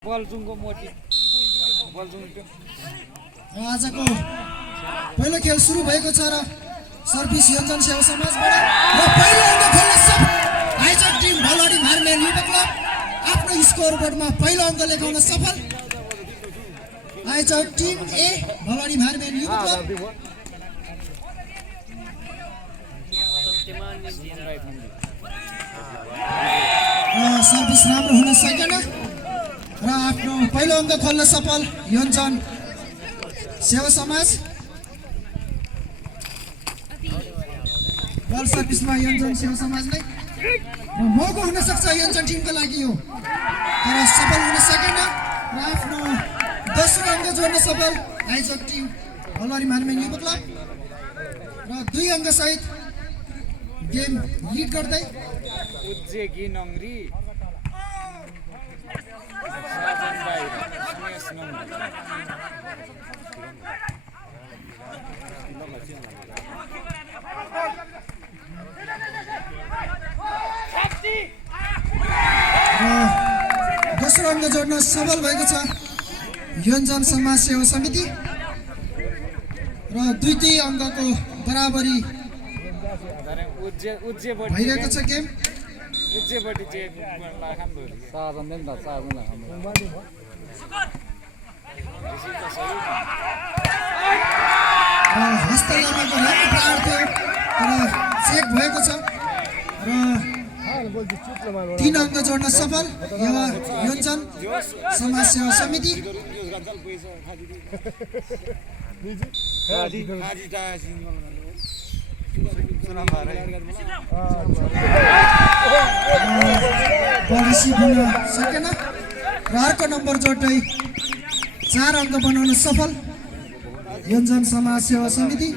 आजको पहिलो खेल सुरु भएको छ र सर्भिस योन्जन सेवा समाजबाट र पहिलो अङ्क खेल्न सक्छ आयोजक टिम भलडी मार्मेन युवा क्लब आफ्नो स्कोरबोर्डमा पहिलो अङ्क लेखाउन सफल आयोजक टिम ए भलडी मार्मेन युवा क्लब सर्भिस राम्रो हुन सकेन र आफ्नो पहिलो अङ्क खोल्न सफल योन्जन सेवा समाज बल सर्भिसमा योन्जन सेवा समाजलाई मौका हुन सक्छ योन्जन टिमको लागि यो तर सफल हुन सकेन र आफ्नो दोस्रो अङ्क जोड्न सफल आयोजक टिम भलडी मार्मेन युवा क्लब र 2 अङ्क सहित गेम लिड गर्दै दोस्रो अङ्क जोड्न सफल भएको छ योन्जन समाज सेवा समिति र 2 अङ्कको बराबरी भइरहेको छ गेम हस्तलामाको राम्रो प्रहार थियो तर चेक भएको छ र 3 अङ्क जोड्न सफल योन्जन समाज सेवा समिति पलिसी हुन सकेन र अर्को नम्बर जोड्दै 4 अङ्क बनाउन सफल योन्जन समाज सेवा समिति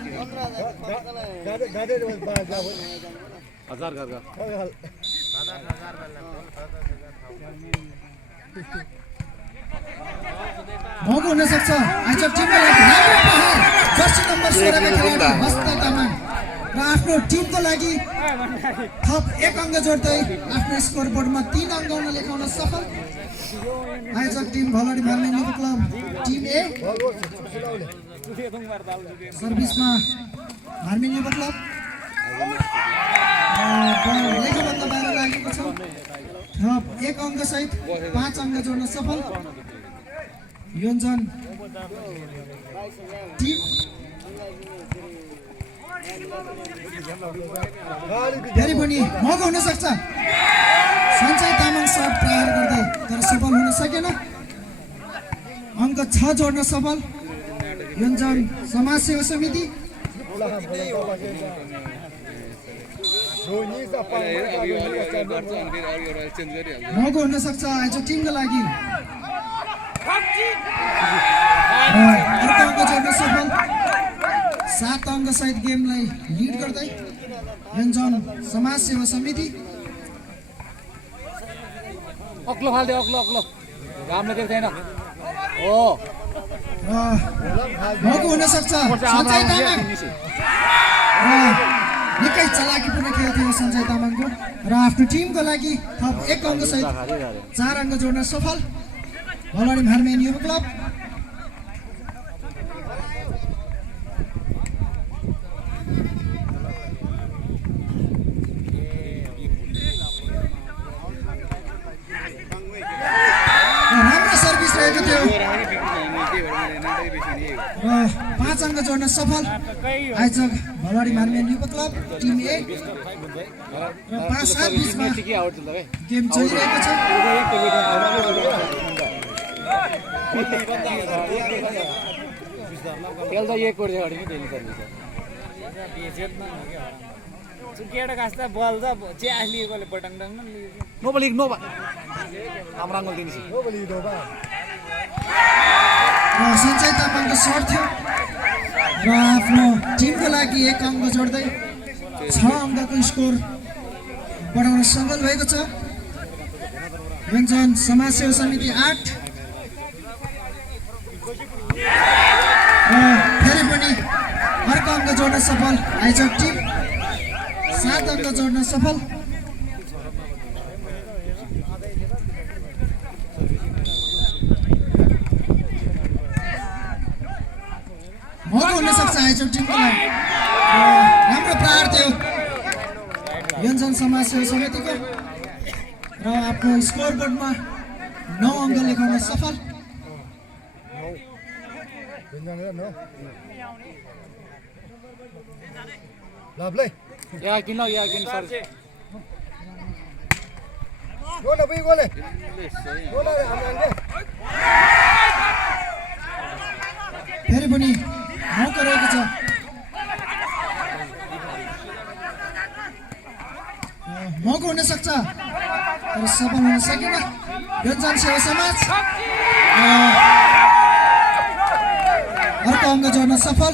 मौका हुन सक्छ आयोजक टिमको लागि राम्रो पहल जर्सी नम्बर 16 का खेलाडी हस्त तामाङ र आफ्नो टिमको लागि थप 1 अङ्क जोड्दै आफ्नो स्कोरबोर्डमा 3 अङ्क लेखाउन सफल आयोजक टिम भलडी मार्मेन युवा क्लब टिम ए सर्भिसमा मार्मेन युवा क्लब लेखाभन्दा बाहिर लागेको छ थप 1 अङ्क सहित 5 अङ्क जोड्न सफल योन्जन टिम फेरि पनि मौका हुन सक्छ सञ्चय तामाङ सर्ट प्रहार गर्दै तर सफल हुन सकेन अङ्क 6 जोड्न सफल योन्जन समाज सेवा समिति मौका हुन सक्छ आयोजक टिमको लागि अर्को अङ्क जोड्न सफल 7 अङ्क सहित गेमलाई लिड गर्दै योन्जन समाज सेवा समिति अग्लो फाल्दै अग्लो घामले देख्दैन हो मौका हुन सक्छ सञ्चय तामाङ निकै चलाकीपूर्ण खेल थियो सञ्चय तामाङको र आफ्नो टिमको लागि थप 1 अङ्क सहित 4 अङ्क जोड्न सफल भलडी मार्मेन युवा क्लब राम्रो सर्भिस रहेको थियो र 5 अङ्क जोड्न सफल आयोजक भलडी मार्मेन युवा क्लब टिम ए र 5-7 बीचमा गेम चलिरहेको छ तेल त एक कोडी हडी नि तेल सर्भिस केटा कास्ता बल त चे आलिएकोले पटङडङ नो बलिग नो हाम्रो आंगल दिन्छ र सञ्चय तामाङको सर्ट थियो र आफ्नो टिमको लागि 1 अङ्क जोड्दै 6 अङ्कको स्कोर बढाउन सफल भएको छ योन्जन समाज सेवा समिति 8 फेरि पनि अर्को अङ्क जोड्न सफल आयोजक टिम 7 अङ्क जोड्न सफल मौका हुन सक्छ आयोजक टिमको लागि। राम्रो प्रहार थियो योन्जन समाजसेवा समितिको र आफ्नो स्कोर बोर्डमा 9 अङ्क लेखाउन सफल। याकिन सर फेरि पनि मौका रहेको छ। मौका हुन सक्छ तर सफल हुन सकेन योन्जन सेवा समाज। अर्को अङ्क जोड्न सफल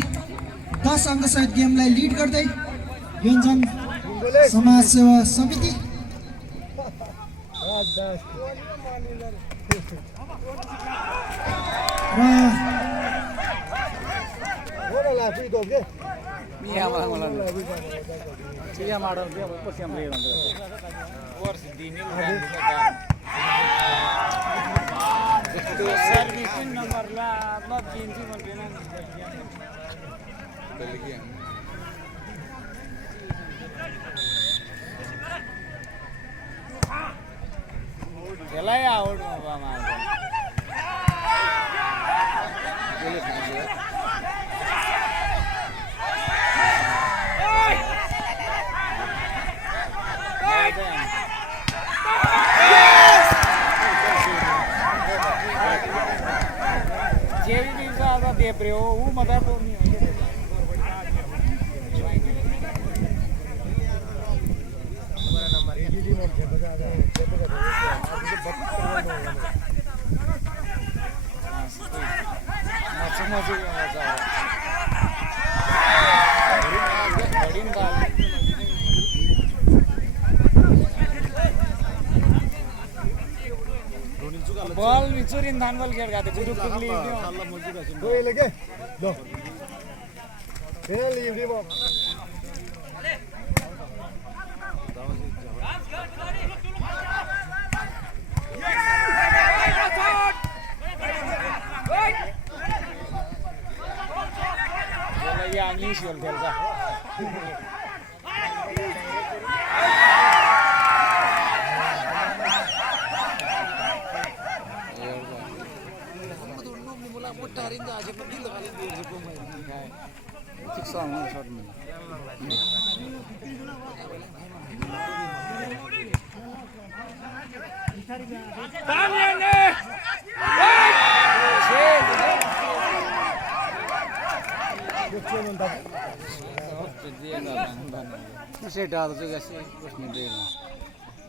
10 अङ्क सहित गेमलाई लिड गर्दै योन्जन समाज सेवा समिति। र सर्भिस नम्बर ला दिन्छु भन्दैन खेलाइ आउट बाबा जेडी ज्यादा दे रहे हो वो मदद नहीं होगी बॉल मिचुरीन धान बॉल खेळ गाते कुठे कुठली दोय लगे दो पेनल्टी लीव बॉल या इंग्लिश बोल खेळचा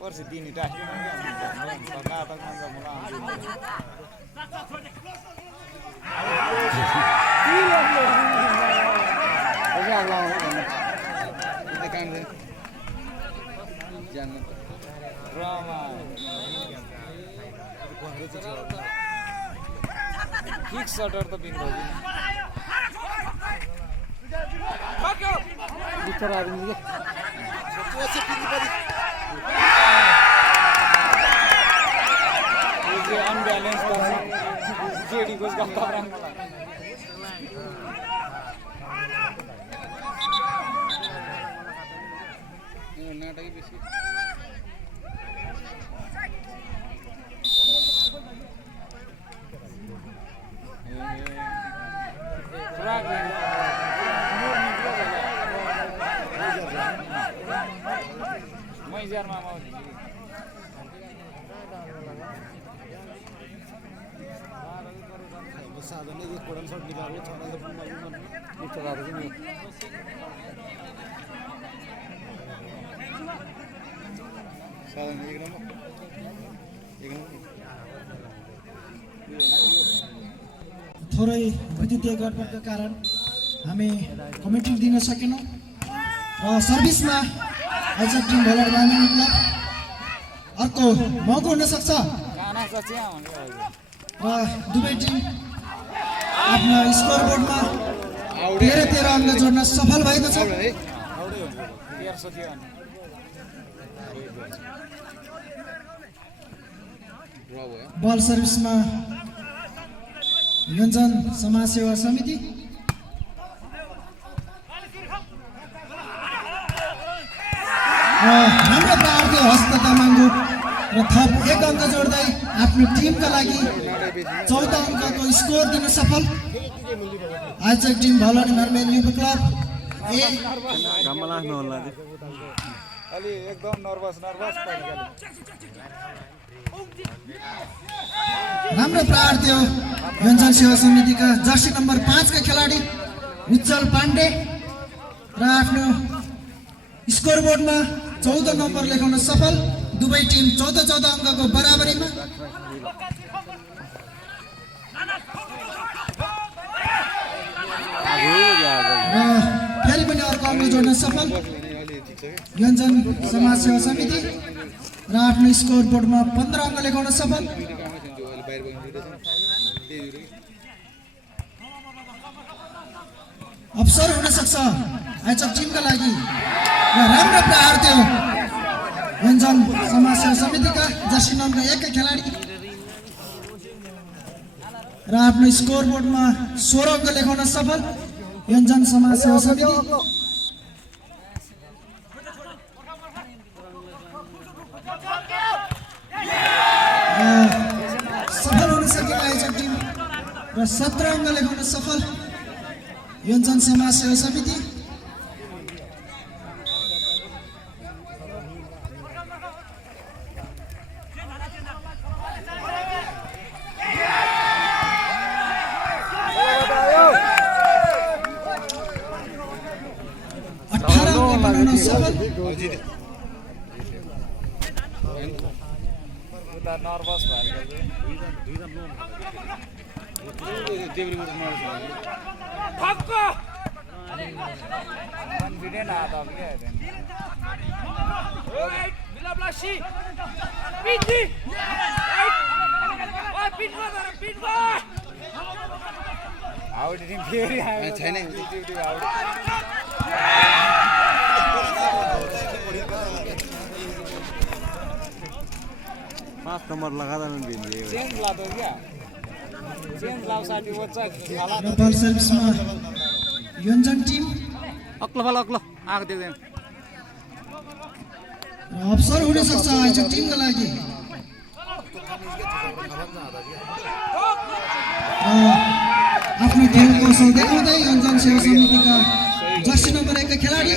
वर्ष दिन किक शटर तो बिंदु बितर आदमी ये अनबैलेंस था जेडी को उसका कवरंग नाटक ही बेसी साधन एक कोडन शॉट निकालो छाना तो मालूम नहीं चला रही नहीं साधन एक नंबर थोरै विद्युतीय गडबडका कारण हामी कमेन्ट्री दिन सकेनौँ र सर्भिसमा आयोजक टिम भोलर ग्रामीण क्लब अर्को मौका हुन सक्छ र दुवै टिम आफ्नो स्कोर बोर्डमा 13 अङ्क जोड्न सफल भएको छ। बल सर्भिसमा योन्जन समाज सेवा समिति हाम्रो प्रहारले हस्त तामाङको र थप 1 अङ्क जोड्दै आफ्नो टिमका लागि 14 अङ्कको स्कोर दिन सफल आयोजक टिम भलडी मार्मेन युवा क्लब ए घाममा लाग्नु होला अलि एकदम नर्भस पड्यो राम्रो प्रहार थियो योन्जन सेवा समितिका जर्सी नम्बर 5 का खेलाडी उज्जवल पाण्डे र आफ्नो स्कोरबोर्डमा 14 नम्बर लेखाउन सफल दुवै टिम 14 अङ्कको बराबरीमा र फेरि पनि अर्को अङ्क जोड्न सफल योन्जन समाज सेवा समिति र आफ्नो स्कोरबोर्डमा 15 अङ्क लेखाउन सफल अवसर हुन सक्छ आयोजक टिमका लागि र राम्रो प्रहार थियो योन्जन समाज सेवा समितिका जर्सी नम्बर 1 का खेलाडी र आफ्नो स्कोरबोर्डमा 16 अङ्क लेखाउन सफल योन्जन समाज सेवा समिति सफल हुन सकेको आयोजक टिम र 17 अङ्क लेखाउन सफल योन्जन समाज सेवा समिति नर्भस भएर कन्फिडेन्ट आयो अब क्या आउट टिम फेरि आयो छैन 5 नम्बर लगादा नि भिन्जे चेन्ज लादो क्या चेन्ज लाउसाठी वच्चा खाला र बल सर्भिसमा योन्जन टिम अक्लो आएको देख्दैन र अवसर हुन सक्छ आयोजक टिमका लागि आफ्नो खेल कौशल देखाउँदै योन्जन सेवा समितिका जर्सी नम्बर 1 का खेलाडी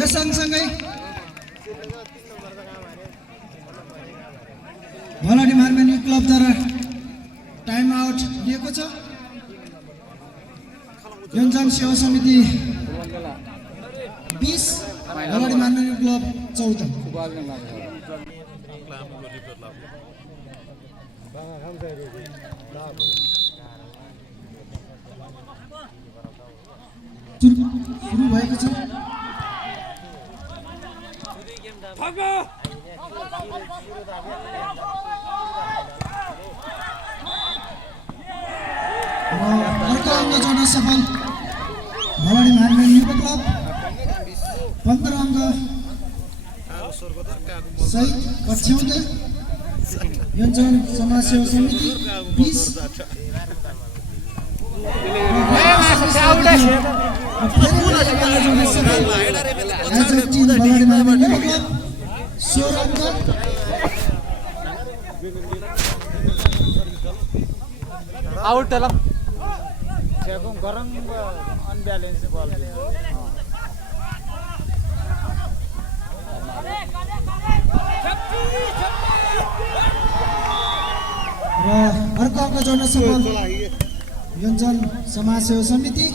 यो सँगसँगै भलडी मार्मेन क्लबद्वारा टाइम आउट दिएको छ योन्जन सेवा समिति 20 भलडी मार्मेन क्लब 14 सुरु भएको छ अर्को अङ्क जोड्न सफल भलडी मार्मेन युवा क्लब 15 अङ्क सहित पछ्याउँदै योन्जन समाज सेवा समिति 20 आउट तेला छेको गरङ अनब्यालेन्स बल र अर्को अङ्क जोड्न सफल योन्जन समाज सेवा समिति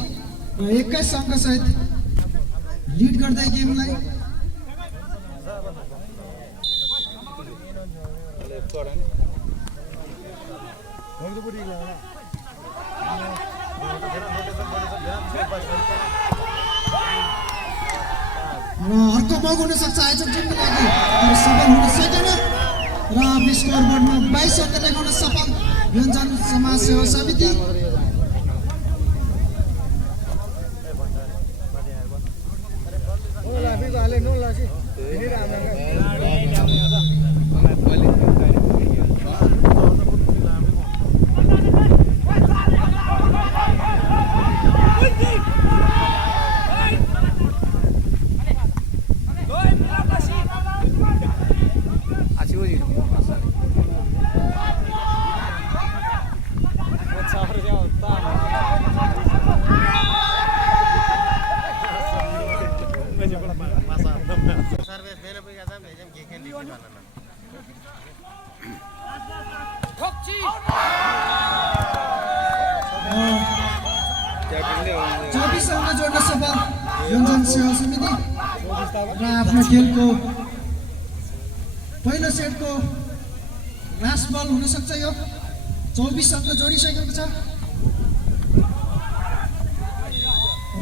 र 21 अङ्क सहित लिड गर्दै गेमलाई र अर्को मौका हुन सक्छ आयोजक टिमको लागि तर सफल हुन सकेन र आफ्नो स्कोरबोर्डमा 22 अङ्क लेखाउन सफल योन्जन समाज सेवा समिति 24 अङ्क जोड्न सफल योन्जन सेवा समिति र आफ्नो खेलको पहिलो सेटको लास्ट बल हुन सक्छ यो 24 अङ्क जोडिसकेको छ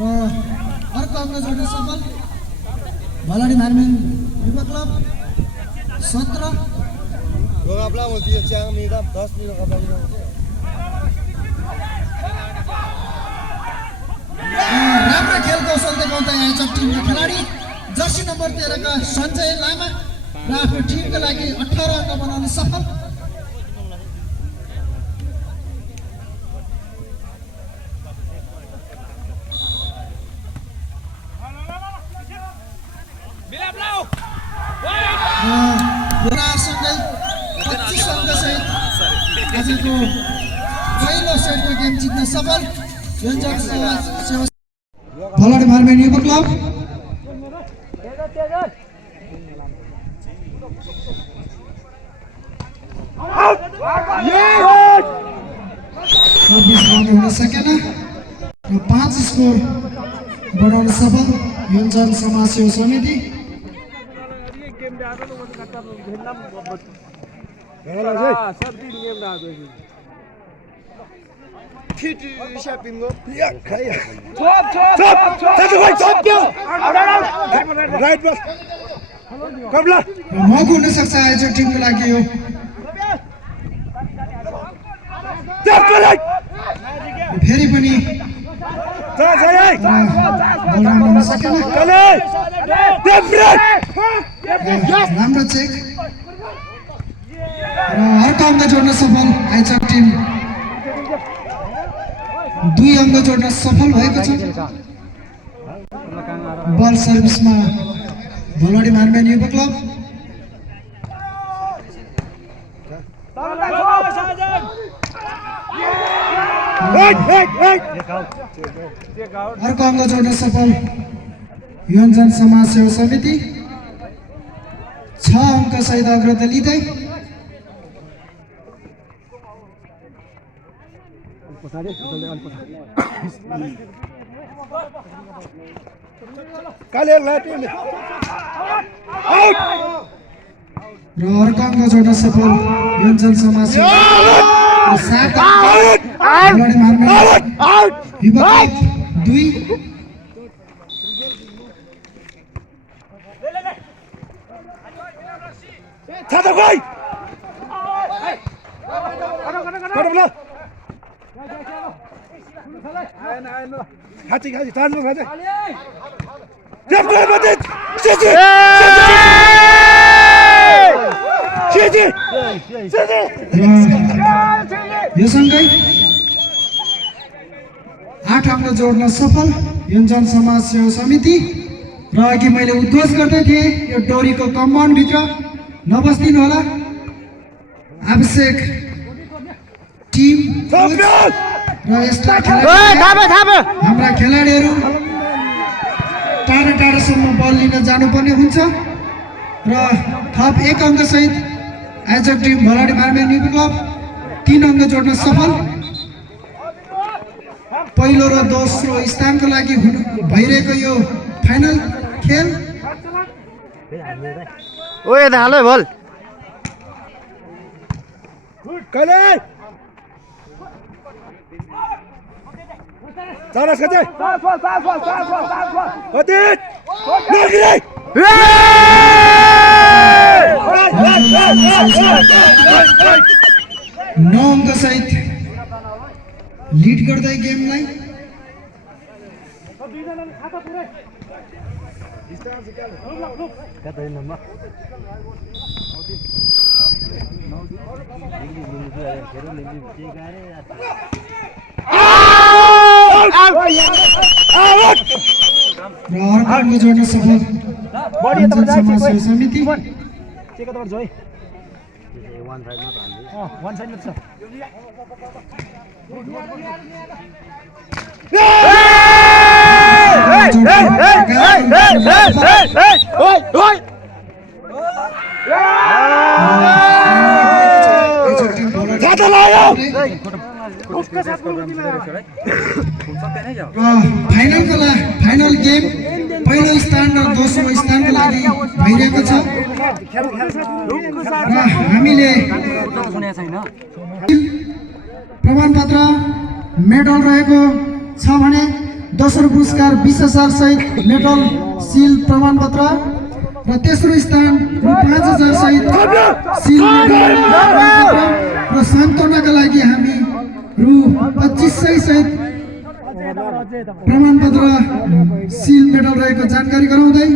र अर्को अङ्क जोड्न सफल भलाडी मार्मेन युवा क्लब 17 राम्रो खेल कौशल देखाउँदै आएछ टिमका खेलाडी जर्सी नम्बर 13 का सञ्जय लामा र आफ्नो टिमका लागि 18 अङ्क बनाउन सफल सँगै 25 अङ्क सहित आजको पहिलो सेटको गेम जित्न सफल योन्जन सेवा भलाडी मार्मेन युवा क्लब हुन सकेन र 5 स्कोर बनाउन सफल योन्जन समाज सेवा समिति मौका हुन सक्छ आयोजक टिमको लागि यो फेरि पनि हुन सकेन राम्रो चेक र अर्को अङ्क जोड्न सफल आयोजक टिम 2 अङ्क जोड्न सफल भएको छ बल सर्भिसमा भलाडी मार्मेन युवा क्लब अर्को अङ्क जोड्न सफल योन्जन समाज सेवा समिति 6 अङ्क सहित अग्रता लिँदै र अर्को अङ्क जोड्न सफल योन्जन समाज सेवा युवा क्लब 2 यो सँगै 8 अङ्क जोड्न सफल योन्जन समाज सेवा समिति र अघि मैले उद्घोष गर्दै थिएँ यो डोरीको कम्पाउन्ड भित्र नबस्दिनु होला आवश्यक टिम र यसका हाम्रा खेलाडीहरू टाढा टाढासम्म बल लिन जानुपर्ने हुन्छ र थप 1 अङ्क सहित आयोजक टिम भलाडी मार्मेन युवा क्लब 3 अङ्क जोड्न सफल पहिलो र दोस्रो स्थानको लागि भइरहेको यो फाइनल खेल ओए हालै बल नौ अङ्क सहित लिड गर्दै गेमलाई जोड्न सफल समाज सेवा समिति फाइनल गेम पहिलो स्थान र दोस्रो स्थानको लागि भइरहेको छ र हामीले प्रमाणपत्र मेडल रहेको छ भने दोस्रो पुरस्कार 20,000 सहित मेडल सिल प्रमाणपत्र र तेस्रो स्थान रु 5,000 सहित सिल मेडल र सान्त्वनाका लागि हामी रु 2500 सहित प्रमाणपत्र सिल मेडल रहेको जानकारी गराउँदै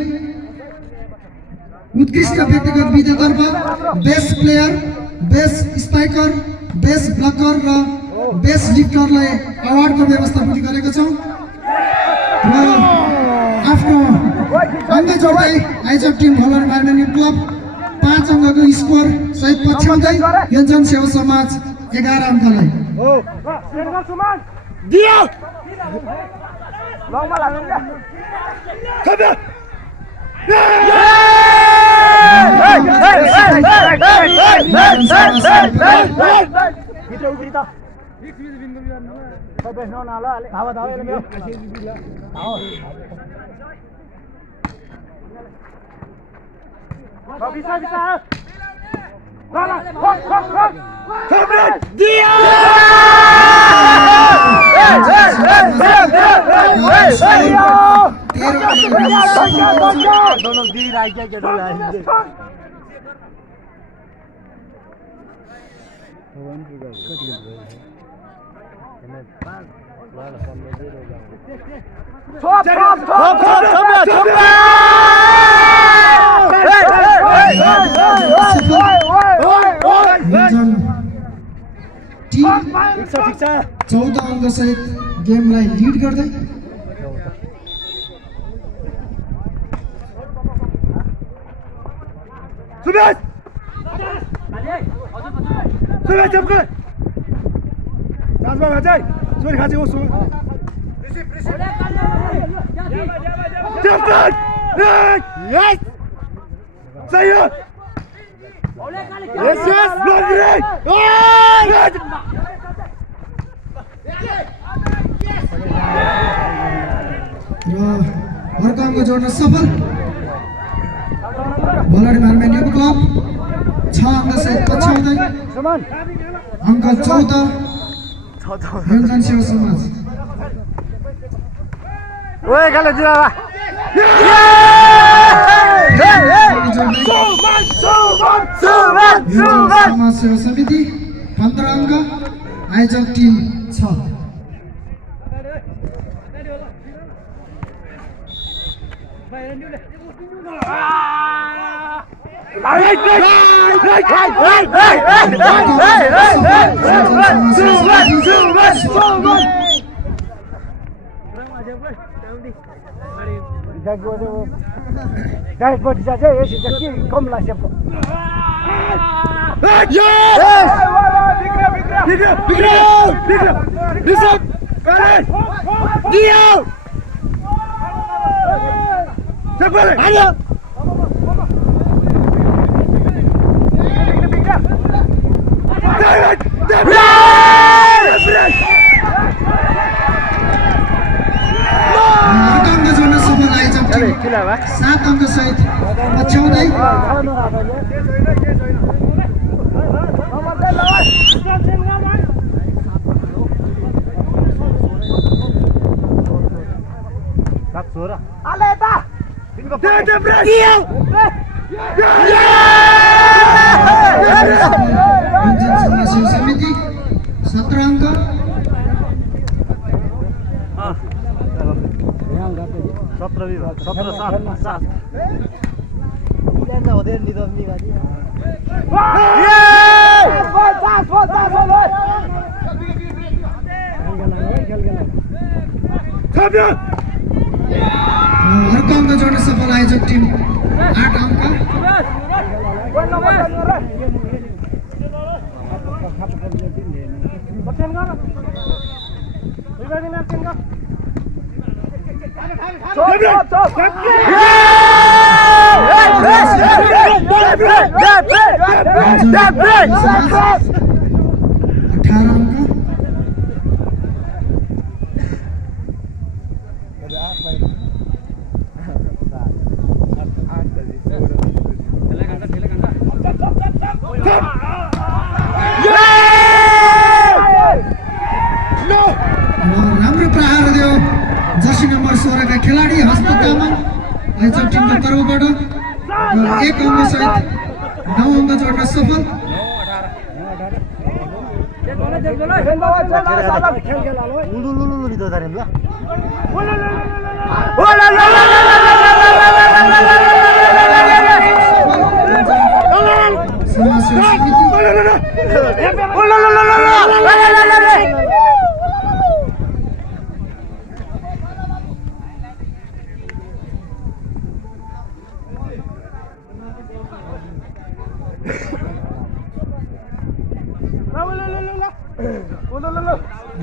उत्कृष्ट व्यक्तिगत विजेतातर्फ best player, best spiker, best blocker र बेस्ट लिफ्टरलाई अवार्डको व्यवस्था पनि गरेका छौँ र आफ्नो अङ्क जोड्दै आयोजक टिम भलर बार्मेनियन क्लब 5 अङ्कको स्कोर सहित पछ्याउँदै योजन सेवा समाज 11 अङ्कलाई टिम 14 अङ्क सहित गेमलाई लिड गर्दै अर्को अङ्क जोड्न सफल भलर बार्मेनियन क्लब 6 अङ्क सहित पछ्याउँदै अङ्क 14 योजन सेवा समाज समाज सेवा समिति 15 अङ्क आयोजक टिम 6 सात अङ्क सहित पछ्याउँदै समिति 17 अङ्क अर्को अङ्क जोड्न सफल आयोजक टिम 8 अङ्क नम्बर 16 का खेलाडी हस्त तामाङ आयोजक टिमको तर्फबाट र 1 अङ्क सहित 9 अङ्क जोड्न सफल। समाजसेवा र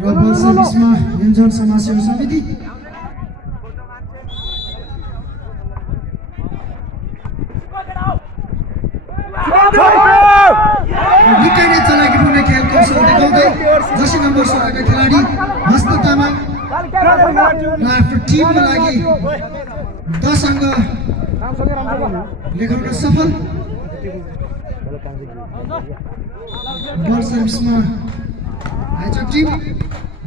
बल सर्भिसमा योन्जन समाजसेवा समिति निकै नै चलाकीपूर्ण खेल कौशल देखाउँदै जर्सी नम्बर 16 का खेलाडी हस्त तामाङ र आफ्नो टिमको लागि 10 अङ्क लेखाउन सफल। बल सर्भिसमा आयोजक टिम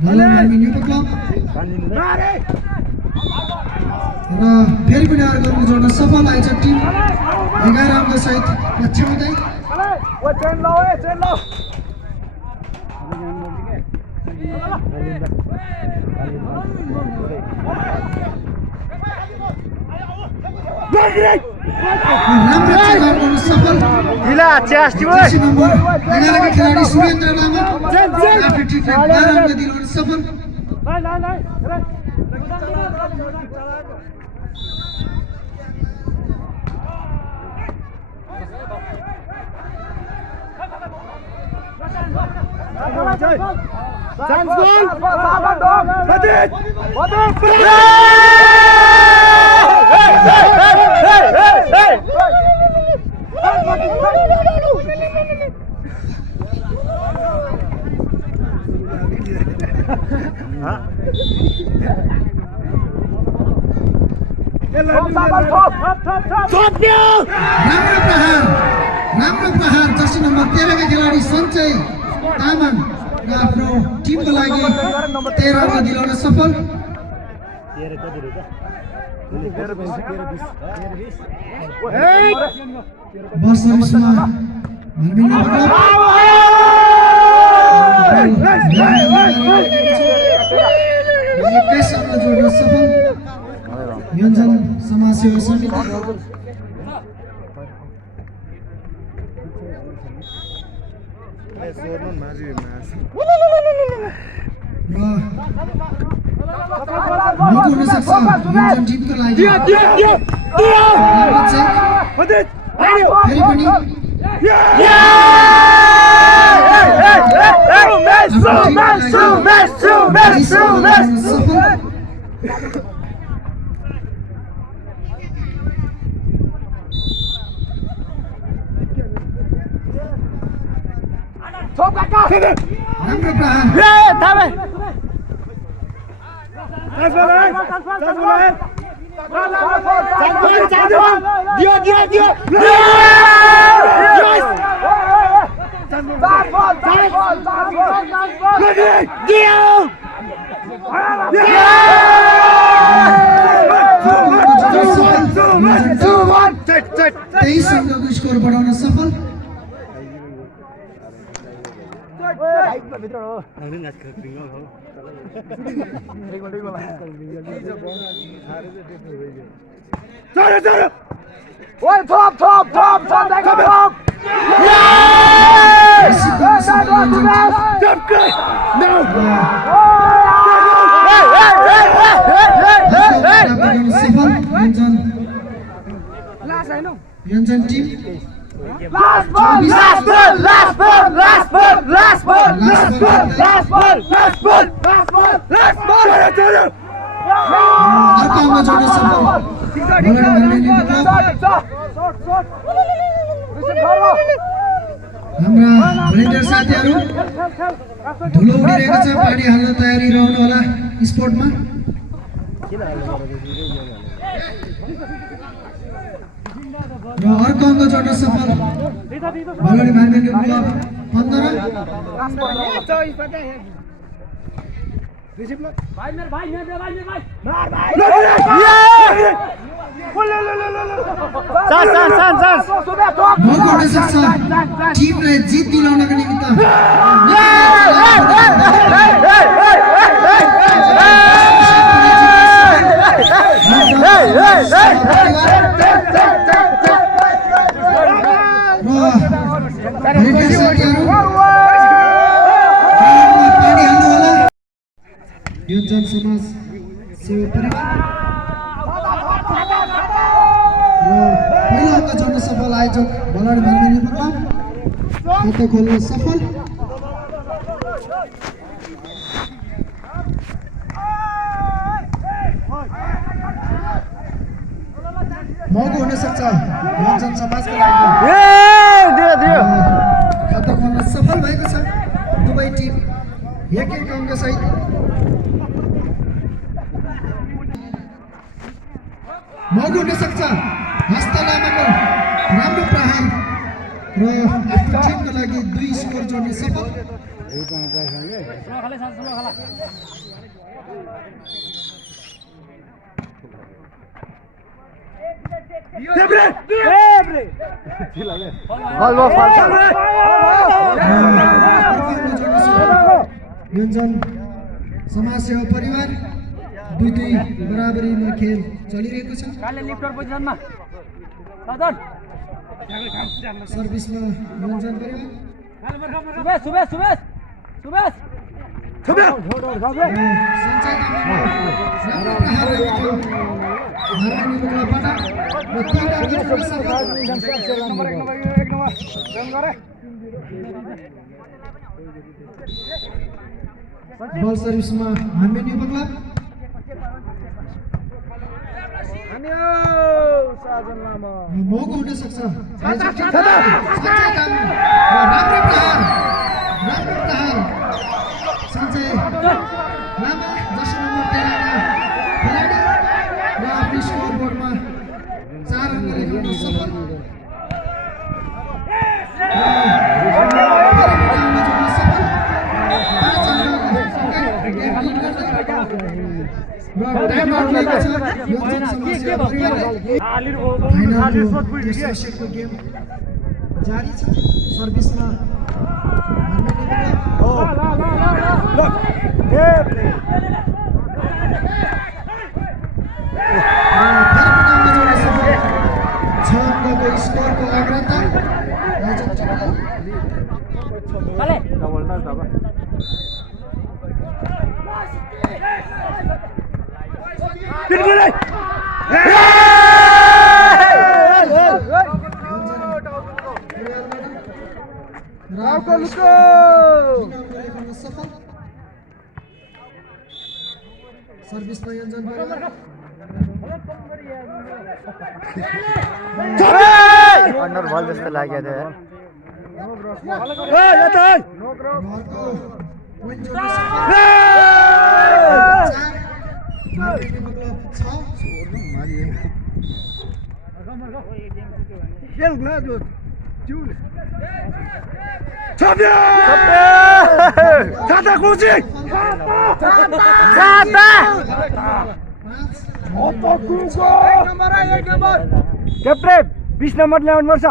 भलमार्मी न्युपो क्लब र फेरि पनि अर्को अङ्क जोड्न सफल आयोजक टिम 11 अङ्क सहित पछ्याउँदै। राम्रो चेक आउट गर्न सफल जर्सी नम्बर 11 का खेलाडी सुरेन्द्र लामा आफ्नो टिमलाई 12 अङ्क दिलाउन सफल। राम्रो प्रहार जर्सी नम्बर 13 का खेलाडी सञ्चय तामाङ र आफ्नो टिमको लागि 13 अङ्क दिलाउन सफल। बल सर्भिसमा भलमिन्ने मतलब 21 अङ्क जोड्न सफल योन्जन समाजसेवा समिति। हुन सक्छ योन्जन टिमको लागि फेरि पनि राम्रो प्रहार तेईस अङ्कको स्कोर बढाउन सफल। योन्जन टिम अर्को जोड्न सफल। हाम्रा भलिन्टियर साथीहरू धुलो उडिरहेको छ, पानी हाल्न तयारी रहनु होला स्पोर्टमा। र अर्को अङ्क जोड्न सफल भलडी मार्केट क्लब 15 मौका हुन सक्छ टिमलाई जित दिलाउनका निमित्त योजन समाज सेवा परिवार पहिलो अङ्क जोड्न सफल आयोजक बलाड भागमिनी क्लब खाता खोल्न सफल मौका हुन सक्छ योजन समाजको लागि खाता खोल्न सफल भएको छ दुवै टिम एक अङ्क सहित मौका हुन सक्छ हस्त लामाको राम्रो प्रहार र आफ्नो टिमको लागि 2 स्कोर जोड्न सफल योजन समाज सेवा परिवार 2-2 बराबरीमा खेल चलिरहेको छ सर्भिसमा योजन परिवार बल सर्भिसमा हार्मेनी उपक्लब मौका हुन सक्छ राम्रो प्रहार सञ्चय लामा 10 नम्बर 13 खेलाडी र आफ्नो स्कोर बोर्डमा 4 अङ्क लेखाउन सफल जारी छ सर्भिसमा स्कोरको अग्रता सर्भिसमा योजन अन्डर बल जस्तो लाग्यो कैप्टन 20 नम्बर ल्याउनु पर्छ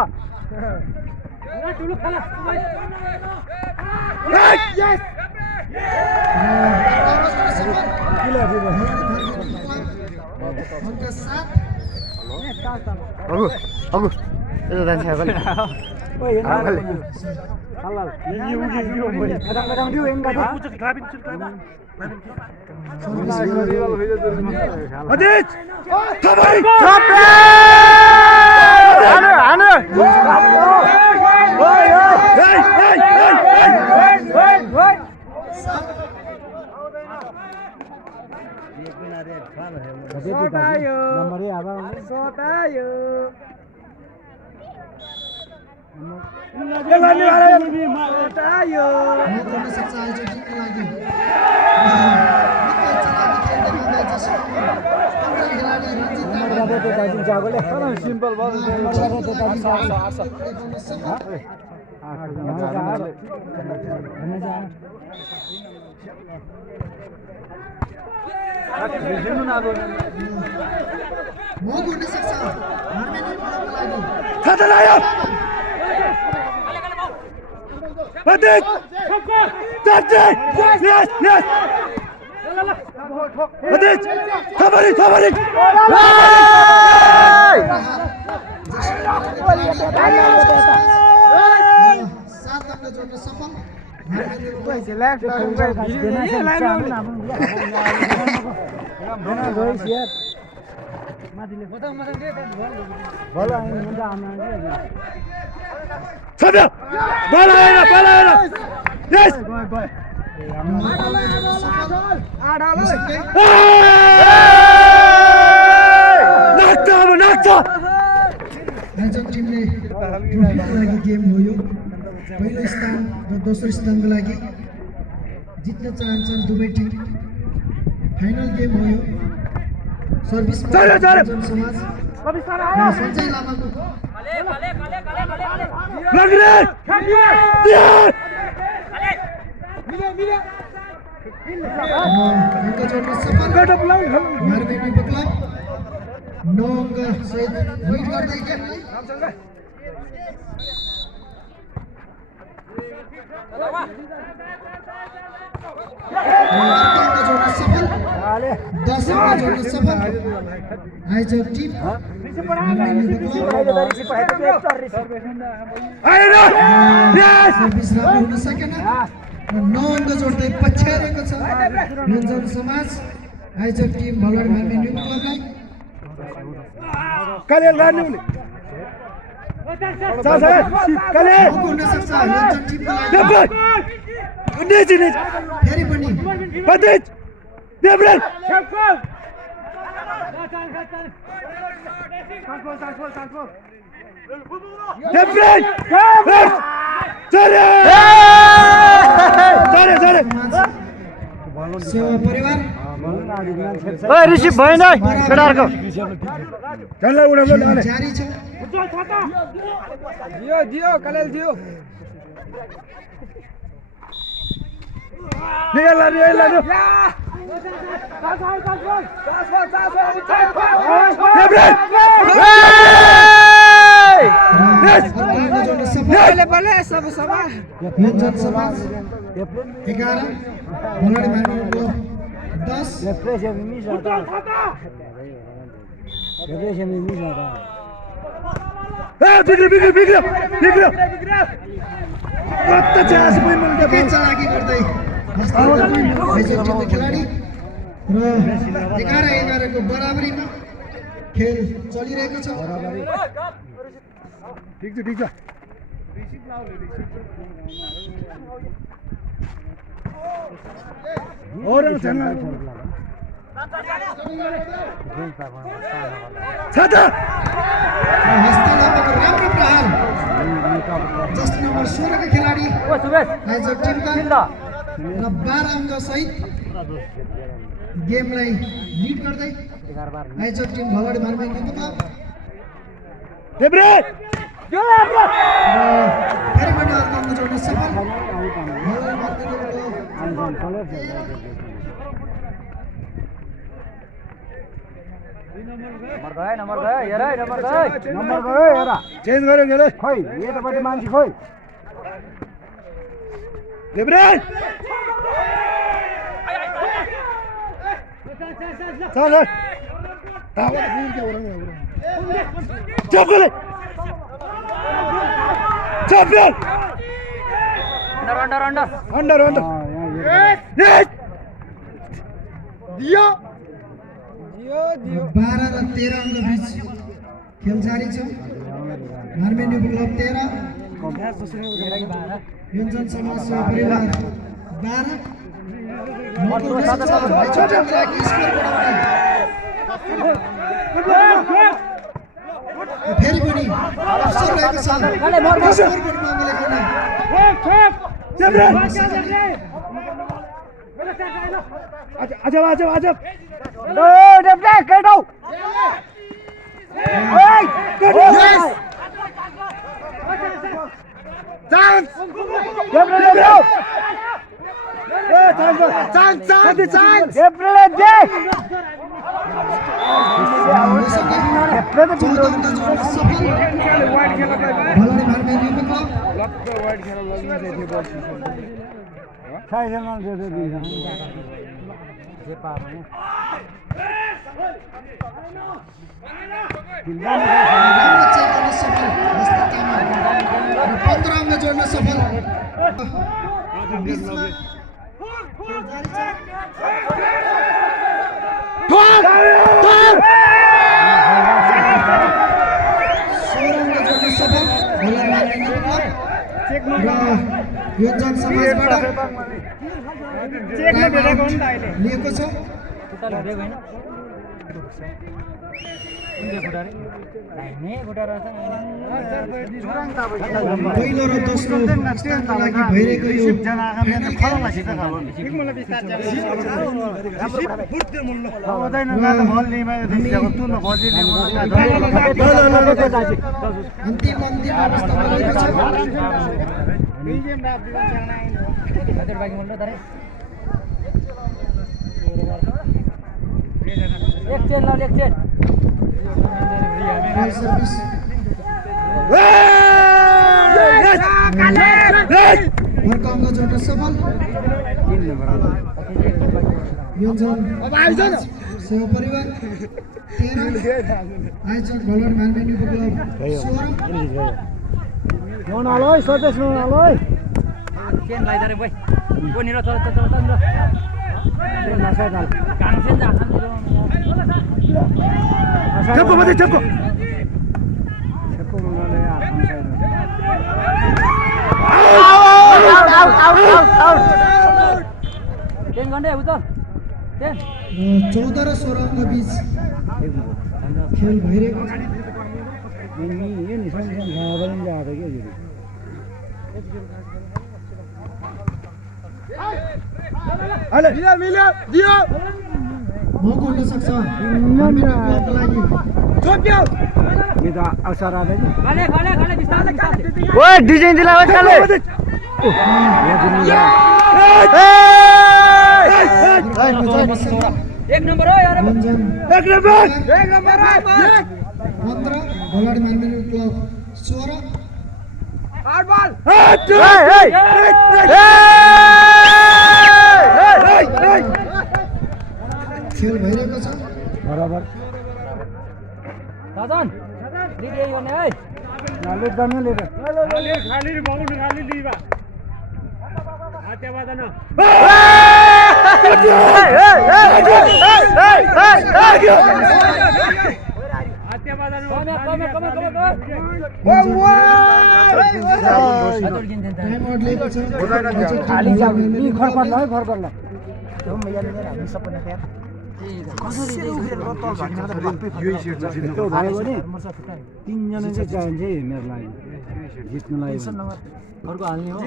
मौका हुन सक्छ हार्मेनियम क्लबको लागि छाता लायो Badit! That's it! Yes, yes! Badit! Somebody! सात अङ्क जोड्न सफल Sabia! Bala! Yes! Nakta! आयोजक टिमले ट्रफीको लागि गेम हो यो पहिलो स्थान र दोस्रो स्थानको लागि जित्न चाहन्छन् दुवै टिम फाइनल गेम हो यो सर्भिस समाज सञ्जय लामाको अङ्क जोड्न सफल मार्मेनी क्लब 9 अङ्क सहित लिड गर्दै गेमलाई अङ्क जोड्न सफल 10 अङ्क जोड्न सफल आयोजक टिम मार्मेनी क्लब सर्भिस राम्रो हुन सकेन 9 अङ्क जोड्दै पछ्याइरहेको छ व्यञ्जन समाज आयोजक टिम भलवाड मार्मेनी क्लबलाई Kale lani ule. Sasa kale. हुन सक्छ व्यञ्जन टिमको लागि Dapat. Neji. फेरि पनि Badit. Debran. Debran. Sare. सेवा परिवार ओए ऋषि भएन केटाहरुको चल्ला उडाउनु लाले जारी छ दियो कलेल दियो निगला Debran. व्यञ्जन समाज 11 भलवाड मार्मेनी क्लब 10 बिग्रियो कता चास पनि मिल्दै के चलाकी गर्दै आयोजक टिमको खेलाडी र 11 को बराबरीमा खेल चलिरहेको छ ठीक छ और चल्ला छाता हस्ता लामाको राम्रो प्रहार जस्ट नम्बर 16 का खेलाडी आयोजक टिमका र 12 अङ्क सहित गेमलाई लिड गर्दै आयोजक टिम भलवाड मार्मेनी क्लब Debran. फेरि पनि अर्को अङ्क जोड्न सफल भलवाड मार्मेनी क्लब नम्बर गयो हेर चेन्ज गर्यो गरे खोइ यतापट्टि मान्छे खोइ Debran. चल तावा दिन के उरङ चपले champion under yes दियो 12 र 13 अङ्क बीच खेल जारी छ मार्मेनी क्लब 13 व्यञ्जन समाज परिवार 12 फेरि पनि अवसर रहेको छ स्कोर पनि माग्नेको नै अजब नो डेब्ले गेट आउट ओए yes chance डेब्ले में जोड़ना सफल योजन समाजबाट लिएको छ पहिलो र दोस्रो स्थानको लागि भइरहेको यो अन्तिम अवस्थामा रहेको छ सर्भिस अर्को अङ्क जोड्न सफल सेवा परिवार 13 आयोजक ढोलर मानवेनीको क्लब 14 र 16 अङ्क बीच खेल भइरहेको छ मौका हुन सक्छ क्लबको लागि डिजाइन दिला एक नंबर 15 भोलाडी मानवेनी क्लब 16 खेल भइरहेको छ बराबर साधन दिदी यो नै है नाले गर्नु लेटर खाली बाउन्ड खाली दिबा हाते बादन हाते बादन टाइम आउट लिएको छ खाली जाऊ खरकर ल खरकर ल हामी सबै त्यहाँ तीनजना चाहिँ चाहिन्छ है मेरो लागि जित्नु लागि अर्को हाल्ने हो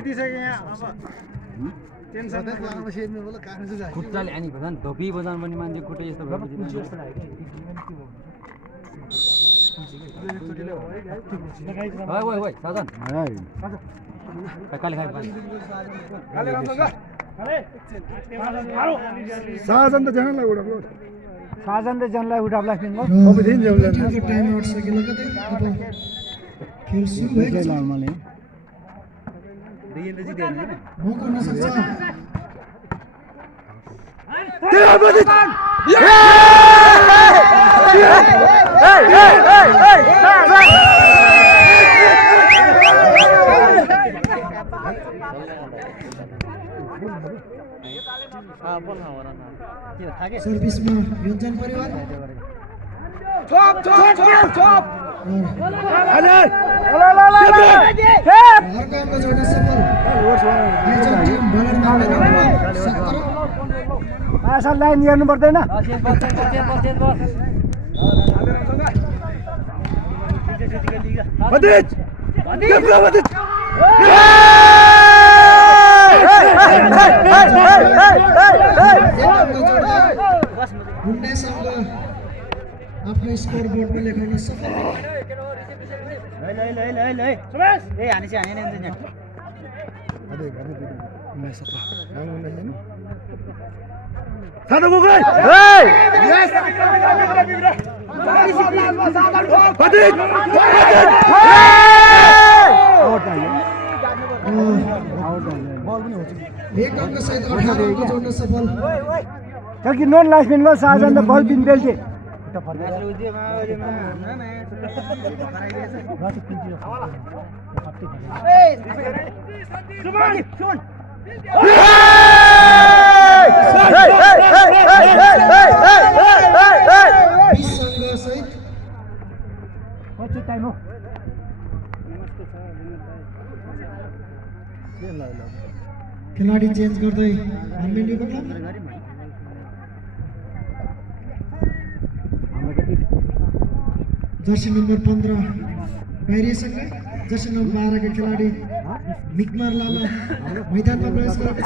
खुट्टाले हानी भन्छ नि धोपी बजान पनि मान्छे खुट्टै यस्तो साधन काले खाइ साजन त जानलाई उडाब्लो साजन त जानलाई उडाब्ला फिल्म सबै दिन जाउला टाइम आउट सकिलो कतै अब खेल सुरु भएको छ नर्मली मौका हुन सक्छ सर्भिसमा योजन परिवार अर्को अङ्क जोड्न सफल आयोजक टिम भोलाडी मानवेनी क्लब 17 आशा लाइन हेर्नु पर्दैन आफ्नो स्कोर बोर्डमा लेखाउन सफल अरे सातो गोगरे यस पतिक आउट बल पनि हुन्छ एक अङ्क सहित 18 अङ्क जोड्न सफल कि नन लाइफमेनमा साजन द बल बिन बेल्टे टाइम हो खेलाडी चेन्ज गर्दै हार्मेन्डी बक्ला जर्सी नम्बर 15 बाहिरिएसँगै जर्सी नम्बर 12 का खेलाडी मिकमार लामा मैदानमा प्रवेश गरेको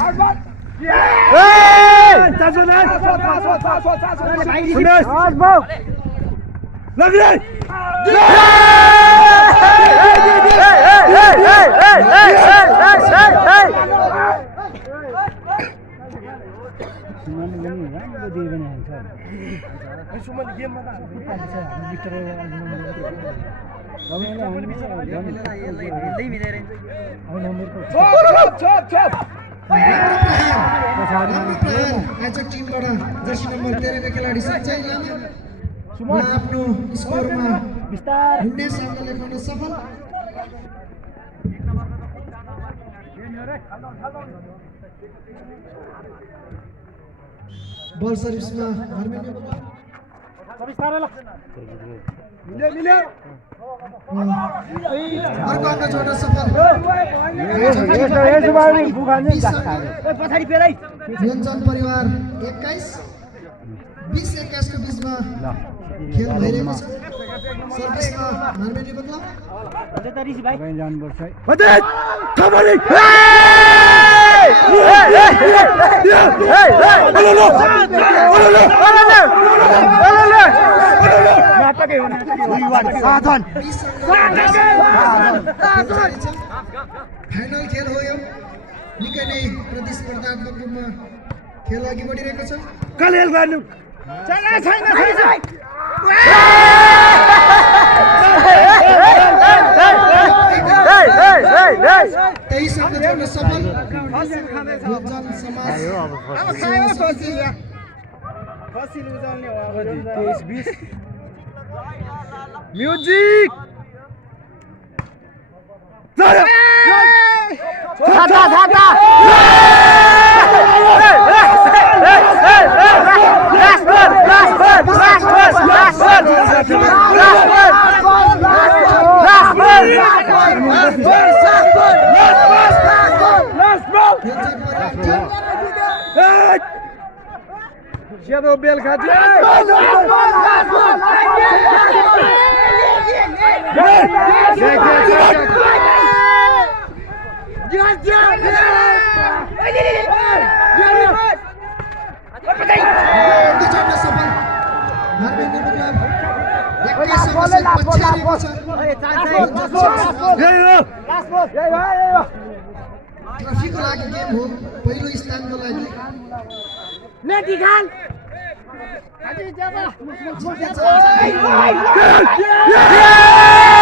आयोजक टिमबाट जर्सी नम्बर 13 का खेलाडी सञ्जय लामा आफ्नो स्कोरमा हुने सामना लेखाउन सफल बल सर्भिसमा हार्मेन्डी अर्को अङ्क जोड्न सफल व्यञ्जन परिवार 21 20-21 को बीचमा खेल भइरहेको छ सर्भिसमा हार्मेन्डी बक्ला फाइनल खेल हो यो निकै नै प्रतिस्पर्धात्मक रूपमा खेल अघि बढिरहेको छ तेइस अङ्क जोड्न सफल व्यञ्जन समाज म्युजिक Shadow Bell खाती ट्रफीको लागि गेम हो पहिलो स्थानको लागि Yeah!